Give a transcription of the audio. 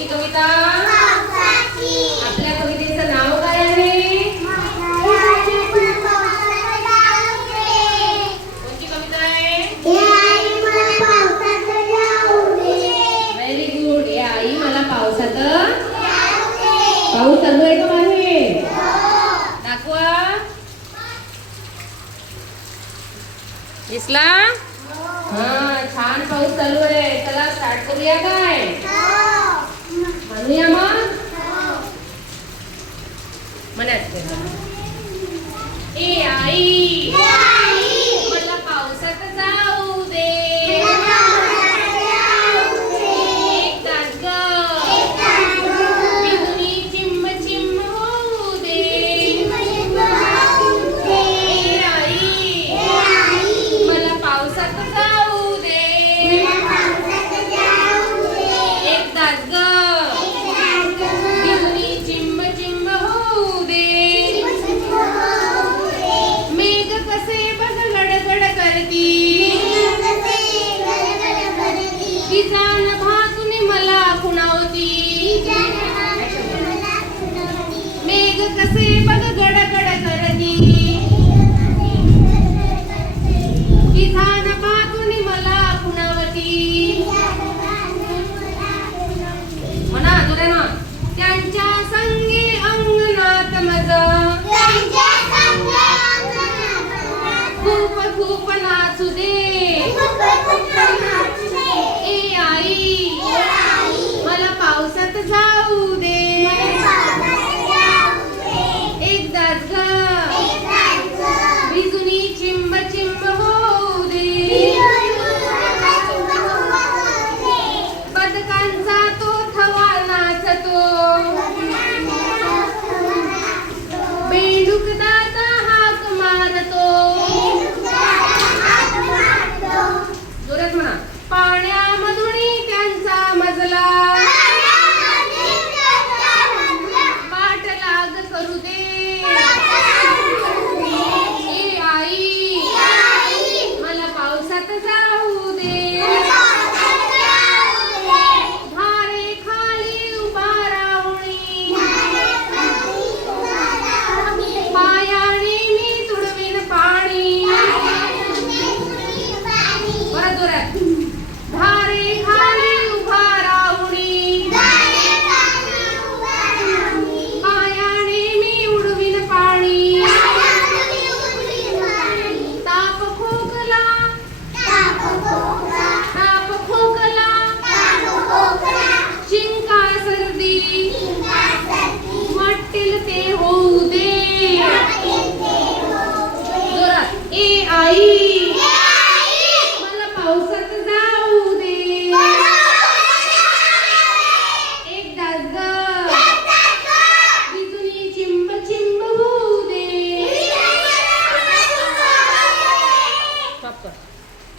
कोणती कविता? आपल्या कवितेचं नाव काय आहे? कोणती कविता आहे? Very good. या आई मला पावसात पाऊस चालू आहे का बाहेर? दाखवा. दिसला? हा, छान पाऊस चालू आहे. चला स्टार्ट करूया काय? म्हणूया मग म्हणायचं. ए आई मला पावसात जाऊ दे. एक तास ग बिजुली चिंब चिंब होऊ दे. ए आई मला पावसात जाऊ दे. एक तास ग बिजुली चिंब चिंब होऊ दे. मेघ कसे बघ गडगड करती. विजान भातुनी मला खुणावती. मेघ कसे बघ गडगड करती. विजान भातुनी मला खुणावती. म्हणा जोरानं. त्यांच्या संगे अंगणात मज खूप खूप नाचू दे. ए आई मला पावसात जाऊ दे.